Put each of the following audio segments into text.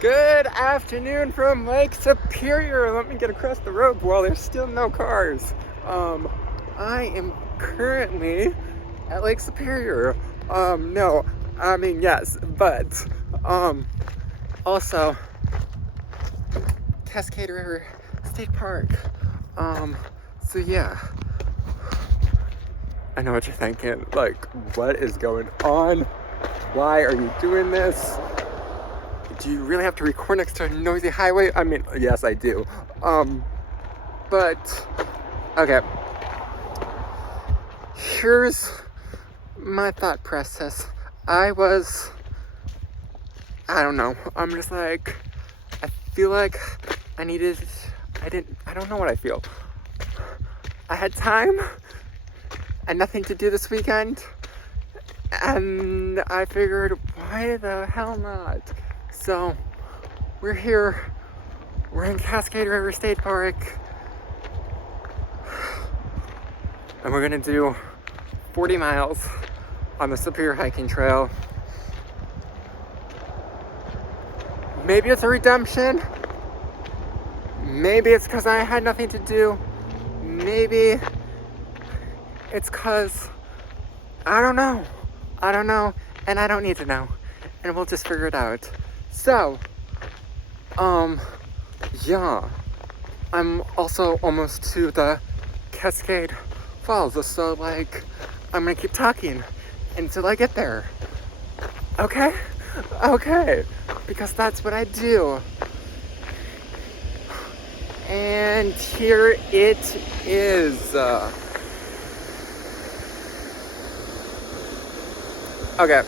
Good afternoon from Lake Superior. Let me get across the road while there's still no cars. I am currently at Lake Superior. No, I mean yes, but also Cascade River State Park. So yeah, I know what you're thinking. Like, what is going on? Why are you doing this? Do you really have to record next to a noisy highway? I mean, yes, I do. But, okay. Here's my thought process. I don't know. I'm just like, I feel like I don't know what I feel. I had time and nothing to do this weekend. And I figured, why the hell not? So, we're here. We're in Cascade River State Park. And we're gonna do 40 miles on the Superior Hiking Trail. Maybe it's a redemption. Maybe it's because I had nothing to do. Maybe it's because I don't know, and I don't need to know. And we'll just figure it out. So, yeah. I'm also almost to the Cascade Falls, so like, I'm gonna keep talking until I get there. Okay? Okay. Because that's what I do. And here it is. Okay.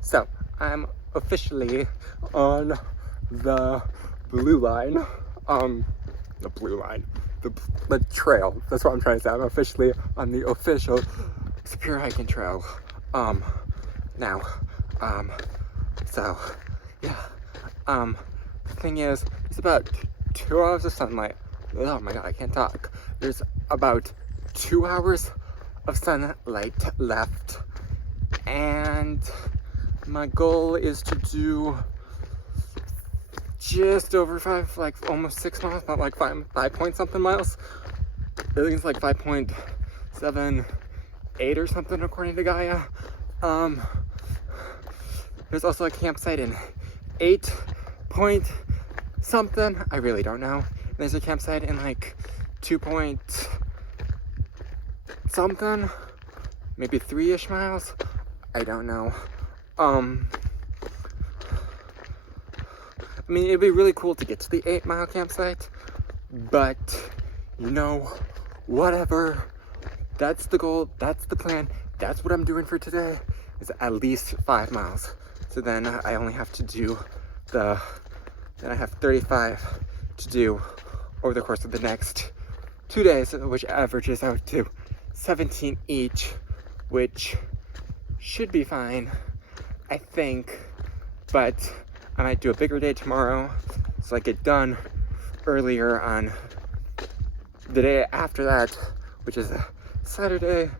So, I'm officially on the blue line. The blue line. The trail. That's what I'm trying to say. I'm officially on the official Superior Hiking Trail. Now. So, yeah. The thing is, it's about 2 hours of sunlight. Oh my god, I can't talk. There's about 2 hours of sunlight left, and my goal is to do just over almost 6 miles, not like 5 point something miles. I think it's like 5.78 or something according to Gaia. There's also a campsite in 8 point something. I really don't know. There's a campsite in like 2 point something, maybe 3-ish miles. I don't know. I mean, it'd be really cool to get to the 8-mile campsite, but whatever. That's the goal. That's the plan. That's what I'm doing for today. Is at least 5 miles. So then I only have to do then I have 35 to do over the course of the next 2 days, which averages out to 17 each, which should be fine, I think. But I might do a bigger day tomorrow, so I get done earlier on the day after that, which is a Saturday,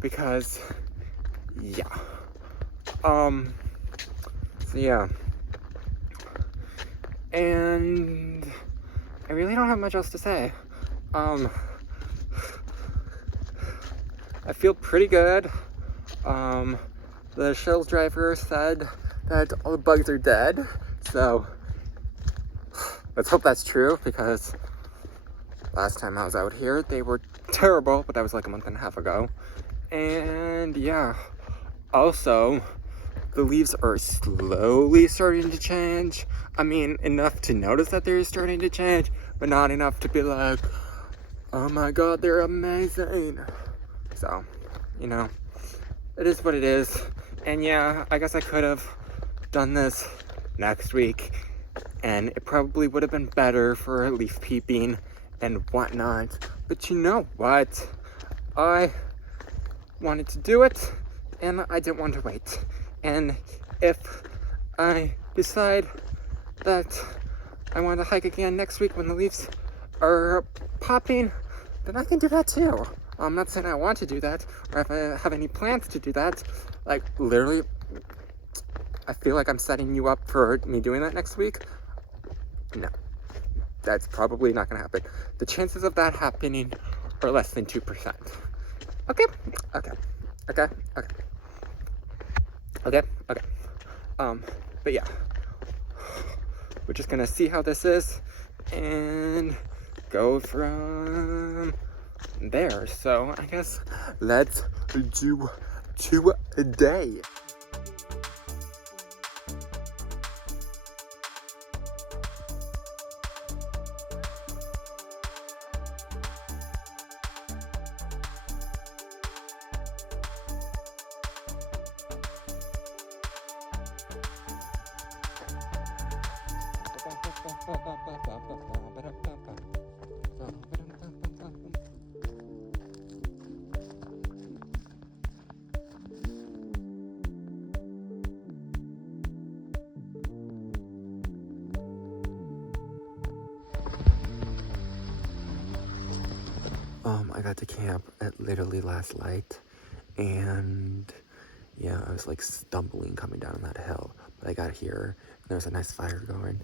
because yeah. So yeah. And I really don't have much else to say. I feel pretty good. The shuttle driver said that all the bugs are dead, so let's hope that's true, because last time I was out here, they were terrible, but that was like a month and a half ago. And yeah, also, the leaves are slowly starting to change. I mean, enough to notice that they're starting to change, but not enough to be like, oh my god, they're amazing. So, it is what it is. And yeah, I guess I could have done this next week and it probably would have been better for leaf peeping and whatnot, but you know what? I wanted to do it, and I didn't want to wait. And if I decide that I want to hike again next week when the leaves are popping, then I can do that too. I'm not saying I want to do that, or if I have any plans to do that. Like, literally, I feel like I'm setting you up for me doing that next week. No, that's probably not gonna happen. The chances of that happening are less than 2%. Okay, okay, okay, okay, okay, okay. But yeah, we're just gonna see how this is and go from there. So I guess let's do today. I got to camp at literally last light, and yeah, I was like stumbling coming down that hill, but I got here, and there was a nice fire going.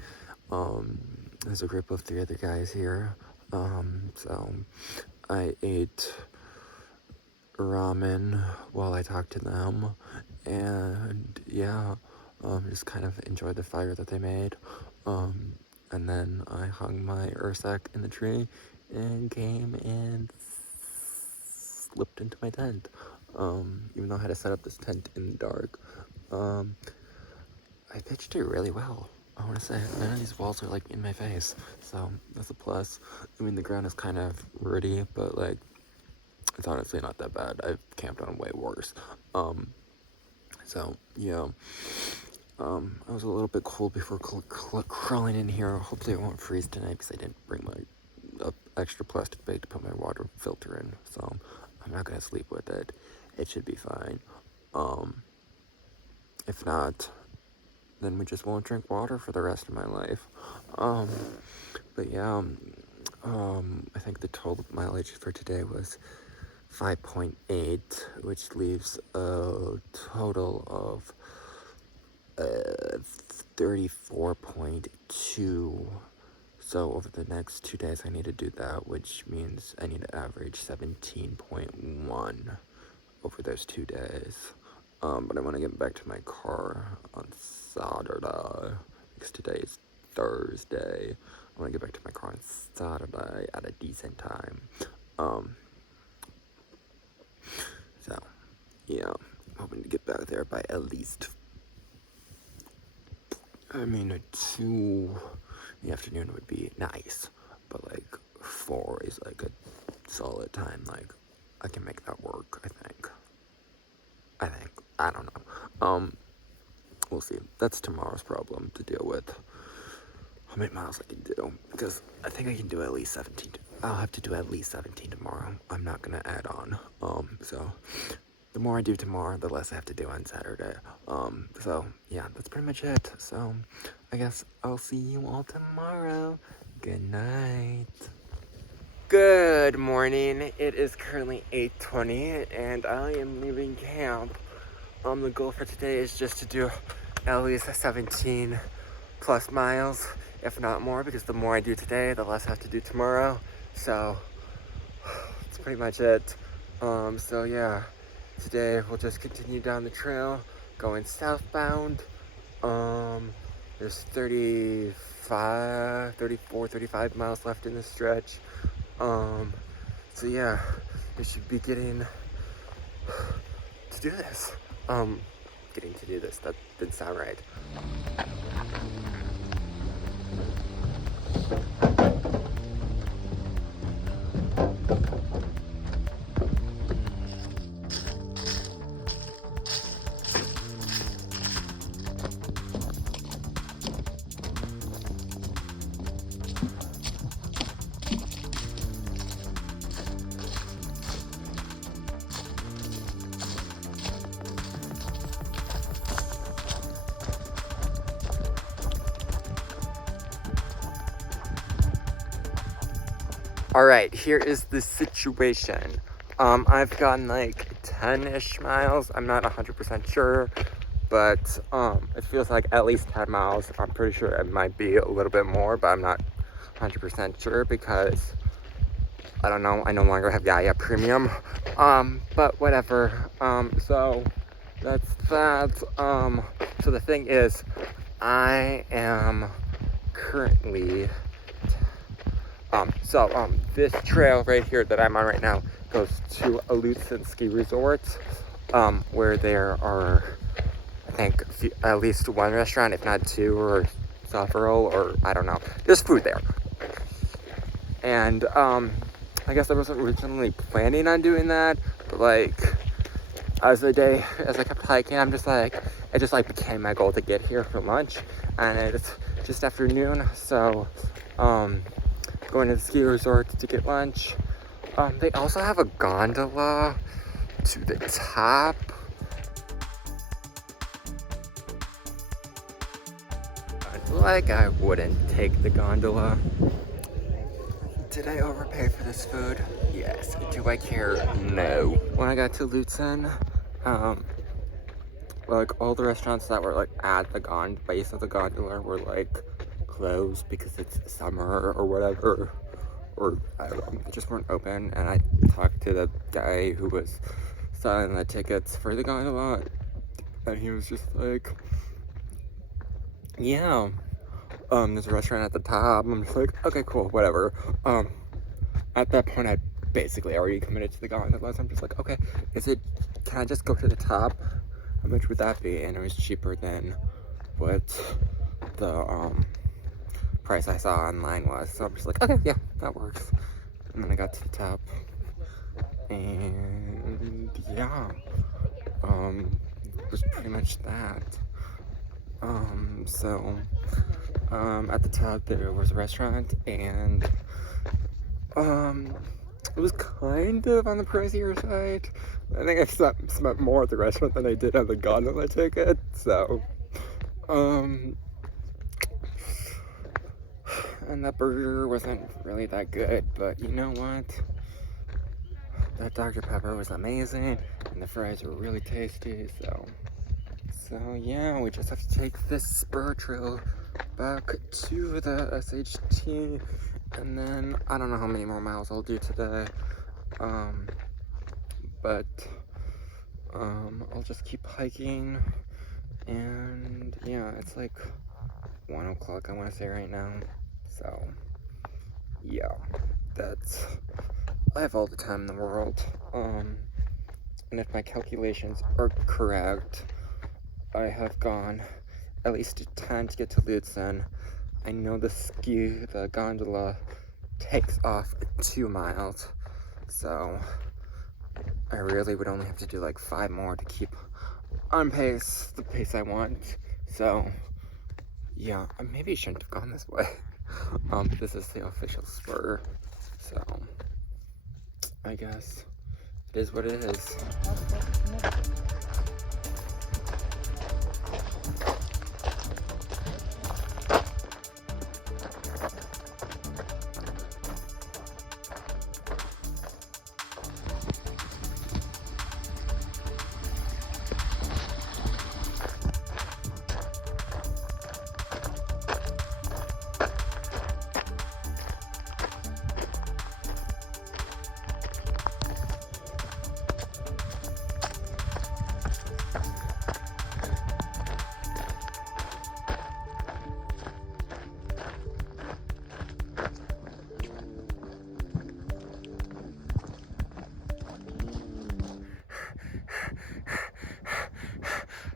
There's a group of 3 other guys here, so I ate ramen while I talked to them, and yeah, just kind of enjoyed the fire that they made, and then I hung my Ursak in the tree, and came and slipped into my tent, even though I had to set up this tent in the dark. I pitched it really well, I want to say. None of these walls are like in my face, so that's a plus. I mean, the ground is kind of rooty, but like, it's honestly not that bad. I've camped on way worse. So yeah, I was a little bit cold before crawling in here. Hopefully I won't freeze tonight because I didn't bring my extra plastic bag to put my water filter in, so I'm not gonna sleep with it. It should be fine. If not, then we just won't drink water for the rest of my life. But yeah, I think the total mileage for today was 5.8, which leaves a total of 34.2. So over the next 2 days, I need to do that, which means I need to average 17.1 over those 2 days. But I want to get back to my car on Saturday, because today is Thursday. I want to get back to my car on Saturday at a decent time. So, yeah, I'm hoping to get back there by at least, 2 in the afternoon would be nice, but like 4 is like a solid time. Like, I can make that work, I think. I don't know. We'll see. That's tomorrow's problem to deal with. How many miles I can do, because I think I can do at least 17. I'll have to do at least 17 tomorrow. I'm not gonna add on. So the more I do tomorrow, the less I have to do on Saturday. So yeah, that's pretty much it. So I guess I'll see you all tomorrow. Good night. Good morning. It is currently 8:20, and I am leaving camp. The goal for today is just to do at least 17 plus miles, if not more, because the more I do today, the less I have to do tomorrow. So that's pretty much it. So yeah, today we'll just continue down the trail, going southbound. There's 35 miles left in this stretch. So yeah, we should be getting to do this. That didn't sound right. Alright, here is the situation. I've gotten like 10-ish miles. I'm not 100% sure, but it feels like at least 10 miles. I'm pretty sure it might be a little bit more, but I'm not 100% sure because I don't know, I no longer have Gaia Premium. But whatever. So that's that. So the thing is, I am currently this trail right here that I'm on right now goes to a Lutsen ski resort, where there are, I think, at least one restaurant, if not two, or several, or I don't know. There's food there. And, I guess I wasn't originally planning on doing that, but like, as I kept hiking, it just like became my goal to get here for lunch, and it's just after noon, so, going to the ski resort to get lunch. They also have a gondola to the top. Like I wouldn't take the gondola. Did I overpay for this food? Yes. Do I care? No. When I got to Lutsen, like all the restaurants that were like at the base of the gondola were like closed because it's summer or whatever, or I don't know, they just weren't open. And I talked to the guy who was selling the tickets for the gondola, and he was just like, yeah, there's a restaurant at the top. I'm just like, okay, cool, whatever. At that point I basically already committed to the gondola, so I'm just like, okay, can I just go to the top? How much would that be? And it was cheaper than what the price I saw online was. So I'm just like, okay, yeah, that works. And then I got to the top, and yeah, it was pretty much that. At the top there was a restaurant, and it was kind of on the pricier side. I think I spent more at the restaurant than I did on the gondola ticket, so, and that burger wasn't really that good, but you know what? That Dr. Pepper was amazing, and the fries were really tasty, so yeah, we just have to take this spur trail back to the SHT, and then I don't know how many more miles I'll do today, but I'll just keep hiking. And yeah, it's like 1 o'clock, I want to say, right now, so yeah, I have all the time in the world. And if my calculations are correct, I have gone at least 10 to get to Lutsen. I know the gondola takes off 2 miles, so I really would only have to do like 5 more to keep on pace, the pace I want. So yeah, maybe I shouldn't have gone this way. This is the official spur, so I guess it is what it is.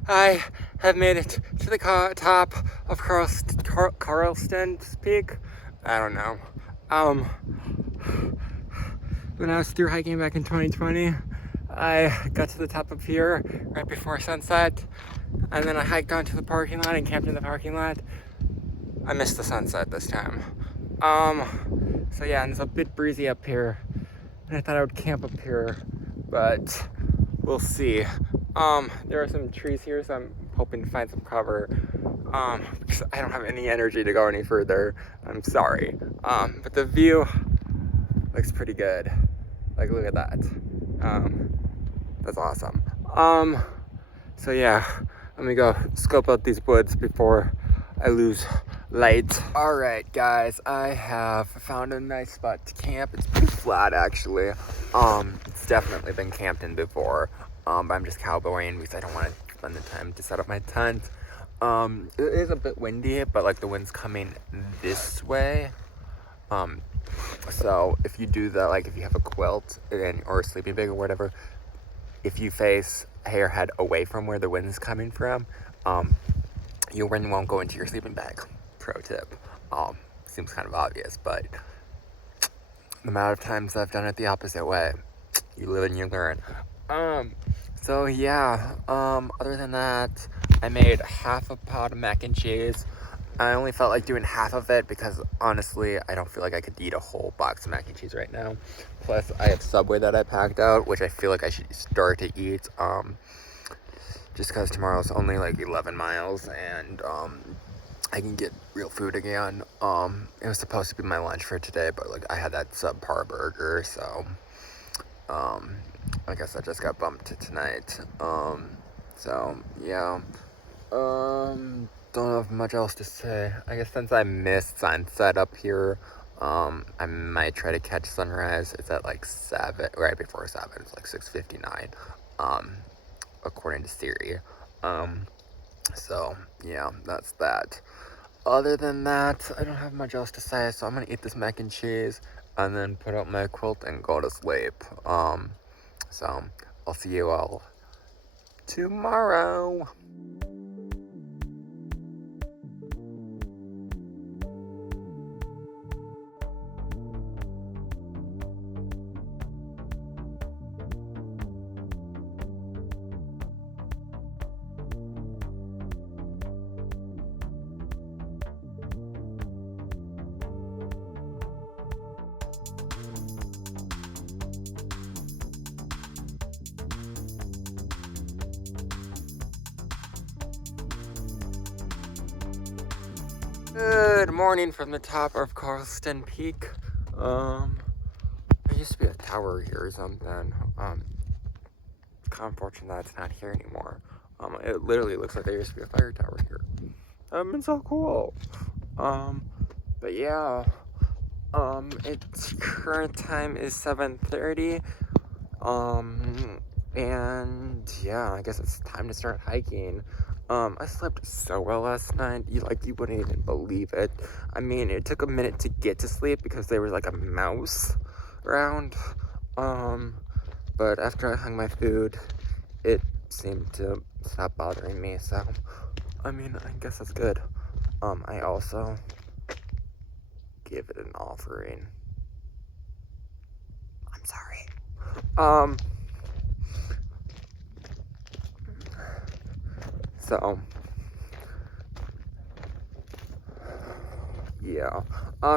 I have made it to the top of Carlston's Peak. I don't know. When I was through hiking back in 2020, I got to the top of here right before sunset, and then I hiked onto the parking lot and camped in the parking lot. I missed the sunset this time. So yeah, and it's a bit breezy up here, and I thought I would camp up here, but we'll see. There are some trees here, so I'm hoping to find some cover, because I don't have any energy to go any further. I'm sorry. But the view looks pretty good. Like, look at that. That's awesome. So yeah, let me go scope out these woods before I lose light. All right, guys, I have found a nice spot to camp. It's pretty flat, actually. It's definitely been camped in before. But I'm just cowboying because I don't want to spend the time to set up my tent. It is a bit windy, but like the wind's coming this way. So if you do that, like if you have a quilt or a sleeping bag or whatever, if you face your head away from where the wind is coming from, your wind won't go into your sleeping bag. Pro tip. Seems kind of obvious, but the amount of times I've done it the opposite way, you live and you learn. So yeah, other than that, I made half a pot of mac and cheese. I only felt like doing half of it because honestly, I don't feel like I could eat a whole box of mac and cheese right now. Plus, I have Subway that I packed out, which I feel like I should start to eat, just because tomorrow's only like 11 miles and, I can get real food again. It was supposed to be my lunch for today, but like I had that subpar burger, so, I guess I just got bumped to tonight. So, yeah. Don't have much else to say. I guess since I missed sunset up here, I might try to catch sunrise. It's at like 7, right before 7. It's like 6:59, according to Siri. So, yeah, that's that. Other than that, I don't have much else to say, so I'm gonna eat this mac and cheese and then put out my quilt and go to sleep. So, I'll see you all tomorrow. Good morning from the top of Carlston Peak. There used to be a tower here or something. It's kind of unfortunate that it's not here anymore. It literally looks like there used to be a fire tower here. It's so cool. But yeah. Its current time is 7:30. And yeah, I guess it's time to start hiking. I slept so well last night, you wouldn't even believe it. I mean, it took a minute to get to sleep because there was like a mouse around. But after I hung my food, it seemed to stop bothering me, so, I mean, I guess that's good. I also gave it an offering. I'm sorry. So, yeah.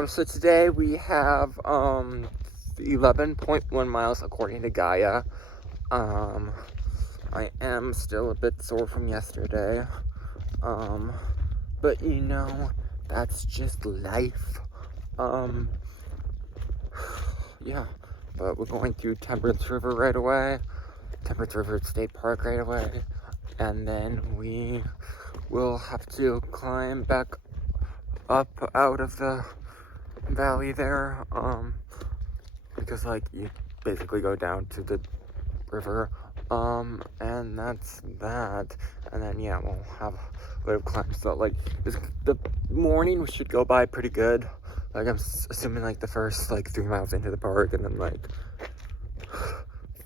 So today we have, 11.1 miles according to Gaia. I am still a bit sore from yesterday. But you know, that's just life. Yeah. But we're going through Temperance River right away. Temperance River State Park right away. And then we will have to climb back up out of the valley there, because like you basically go down to the river, and that's that. And then yeah, we'll have a bit of climb. So like the morning should go by pretty good. Like I'm assuming like the first like 3 miles into the park, and then like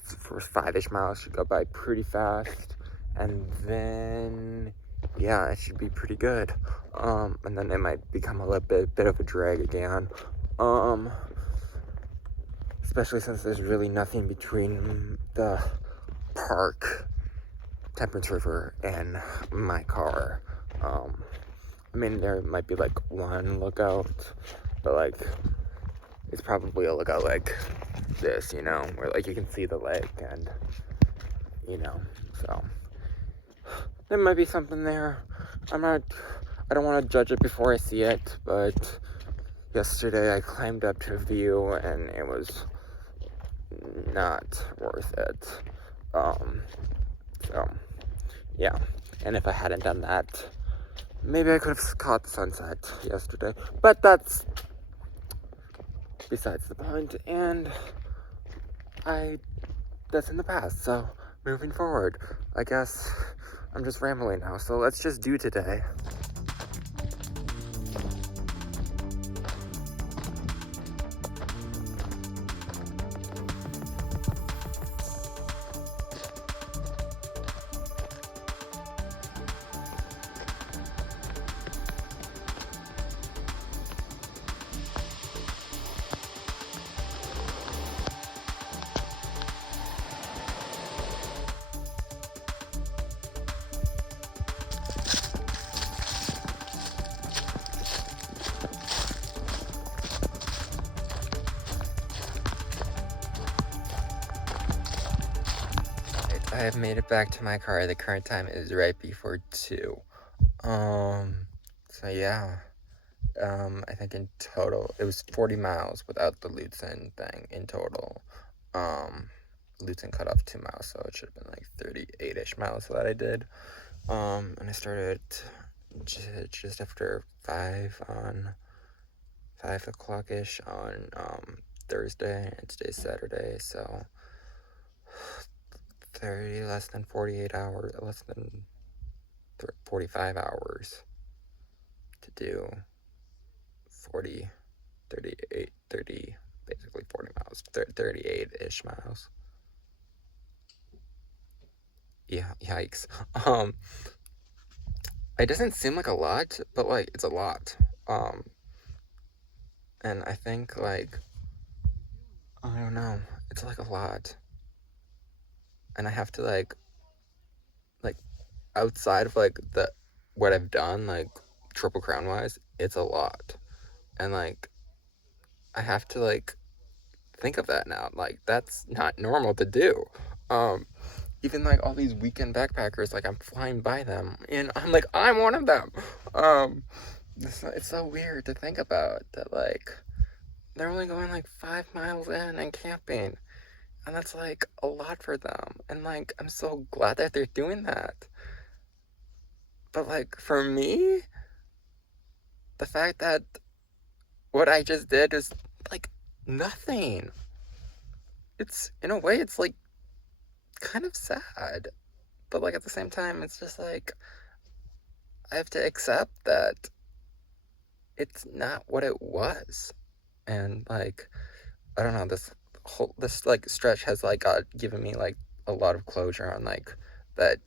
the first 5-ish miles should go by pretty fast. And then, yeah, it should be pretty good. And then it might become a little bit of a drag again. Especially since there's really nothing between the park, Temperance River, and my car. I mean, there might be like one lookout, but like, it's probably a lookout like this, you know, where like you can see the lake and, you know, so. There might be something there. I don't want to judge it before I see it, but yesterday I climbed up to a view and it was not worth it. So, yeah. And if I hadn't done that, maybe I could have caught the sunset yesterday. But that's besides the point, and that's in the past, so moving forward, I guess I'm just rambling now, so let's just do today. I have made it back to my car. The current time is right before 2. So yeah. I think in total, it was 40 miles without the Lutzen thing in total. Lutzen cut off 2 miles, so it should have been like 38-ish miles that I did. And I started just after 5 o'clock-ish on, Thursday, and today's Saturday, so less than 48 hours, less than 45 hours to do 40, 38, 30, basically 40 miles, 38-ish miles. Yeah, yikes. It doesn't seem like a lot, but, like, it's a lot. And I think, like, I don't know, it's, like, a lot. And I have to, like, outside of, like, what I've done, like, Triple Crown-wise, it's a lot. And, like, I have to, like, think of that now. Like, that's not normal to do. Even, like, all these weekend backpackers, like, I'm flying by them, and I'm like, I'm one of them. It's so weird to think about that, like, they're only going, like, 5 miles in and camping, and that's, like, a lot for them, and, like, I'm so glad that they're doing that. But, like, for me, the fact that what I just did is, like, nothing. It's, in a way, it's, like, kind of sad. But, like, at the same time, it's just, like, I have to accept that it's not what it was. And, like, I don't know, this like, stretch has, like, given me, like, a lot of closure on, like, that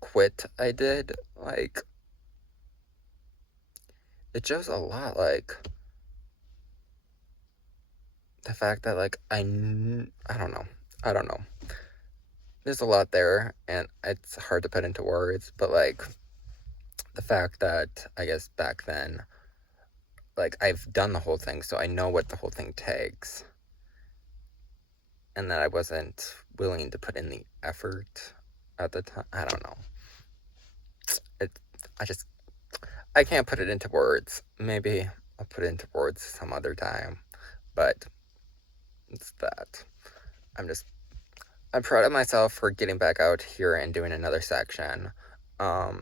quit I did. Like, it shows a lot, like, the fact that, like, I don't know. There's a lot there, and it's hard to put into words, but, like, the fact that, I guess, back then, like, I've done the whole thing, so I know what the whole thing takes, and that I wasn't willing to put in the effort at the time. I don't know. I can't put it into words. Maybe I'll put it into words some other time, but it's that. I'm proud of myself for getting back out here and doing another section. I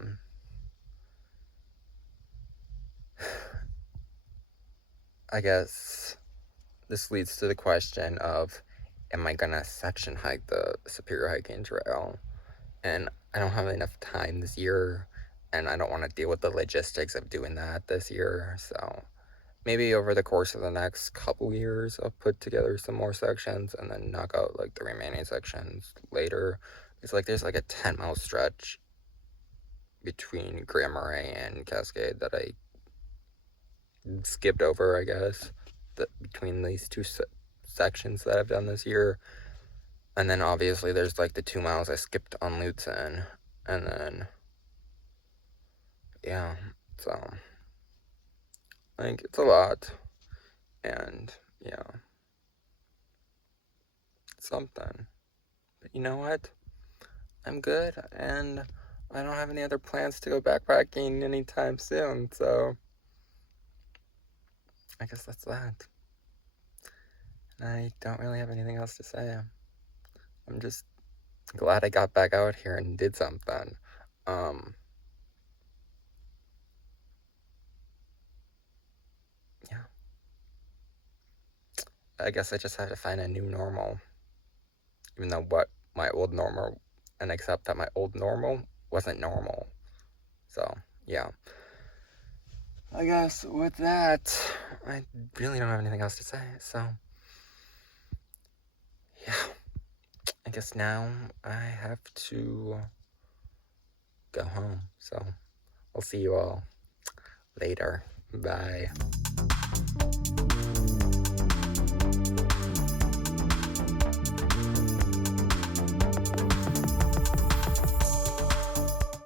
guess this leads to the question of, am I gonna section hike the Superior Hiking Trail? And I don't have enough time this year, and I don't want to deal with the logistics of doing that this year, so maybe over the course of the next couple years, I'll put together some more sections and then knock out, like, the remaining sections later. It's like there's, like, a 10-mile stretch between Grand Marais and Cascade that I skipped over, I guess, between these two sections that I've done this year. And then obviously there's, like, the 2 miles I skipped on Lutzen, and then, yeah, so, like, it's a lot, and, yeah, something. But you know what? I'm good, and I don't have any other plans to go backpacking anytime soon, so I guess that's that. I don't really have anything else to say. I'm just glad I got back out here and did something. Yeah. I guess I just have to find a new normal. Even though what my old normal, and accept that my old normal wasn't normal. So, yeah. I guess with that, I really don't have anything else to say. So, yeah. I guess now I have to go home. So, I'll see you all later. Bye.